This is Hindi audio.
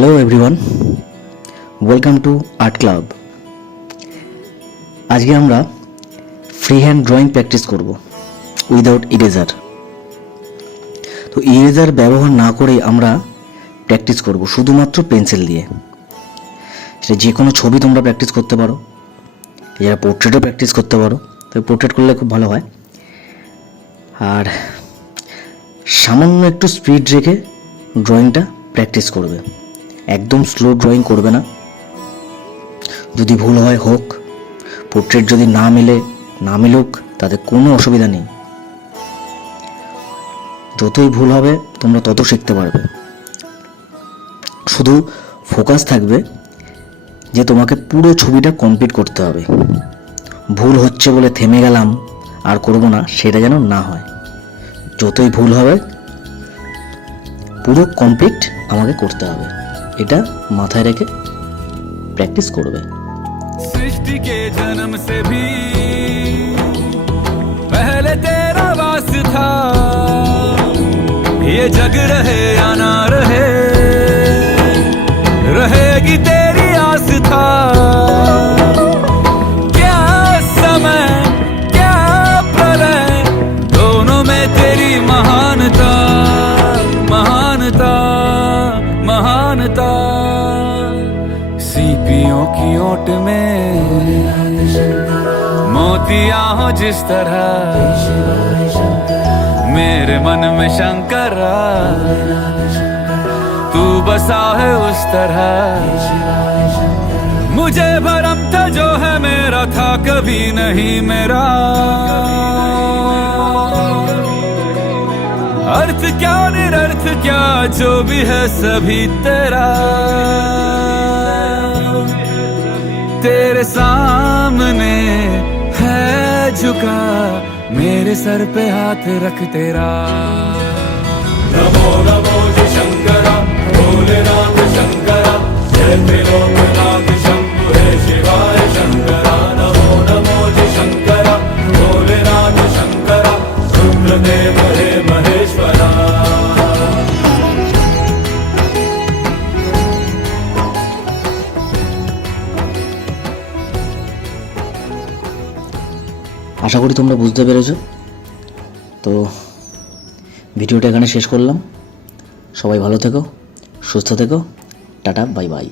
Hello everyone, welcome to art club. আজকে আমরা ফ্রি হ্যান্ড ড্রয়িং প্র্যাকটিস করব উইদাউট ইরেজার। তো ইরেজার ব্যবহার না করেই আমরা প্র্যাকটিস করব শুধুমাত্র পেন্সিল দিয়ে। সেটা যে কোনো ছবি তোমরা প্র্যাকটিস করতে পারো, যারা পোর্ট্রেটও প্র্যাকটিস করতে পারো। তো পোর্ট্রেট করলে খুব ভালো হয়। আর সামান্য একটু স্পিড রেখে ড্রয়িংটা প্র্যাকটিস করবে, একদম স্লো ড্রয়িং করবে না। যদি ভুল হয় হোক, পোর্ট্রেট যদি না মিলুক তাতে কোনো অসুবিধা নেই। যতই ভুল হবে তোমরা তত শিখতে পারবে। শুধু ফোকাস থাকবে যে তোমাকে পুরো ছবিটা কমপ্লিট করতে হবে। ভুল হচ্ছে বলে থেমে গেলাম আর করব না, সেটা যেন না হয়। যতই ভুল হবে পুরো কমপ্লিট আমাকে করতে হবে, এটা মাথায় রেখে প্র্যাকটিস করবে। सृष्टि के जन्म से भी पहले तेरा वास था, ये जग रहे या ना रहे, रहेगी तेरी आस था। क्या समय क्या प्रलय, दोनों में तेरी महानता महानता महानता। सीपियों की ओट में मोतिया हो जिस तरह, मेरे मन में शंकरा तू बसा है उस तरह। मुझे भरम था जो है मेरा था कभी नहीं मेरा, अर्थ क्या निरर्थ क्या जो भी है सभी तेरा। तेरे सामने है झुका मेरे सर पे हाथ रख तेरा। नमो नमो जी शंकरा भोलेनाथ शंकरा, जय त्रिलोकनाथ शंभु हे शिवाय शंकरा। नमो नमो जी शंकरा भोलेनाथ शंकरा, रुद्रदेव हे महेश्वरा। আশা করি তোমরা বুঝতে পেরেছো। তো ভিডিওটা এখানে শেষ করলাম। সবাই ভালো থেকো, সুস্থ থেকো, টাটা, বাই বাই।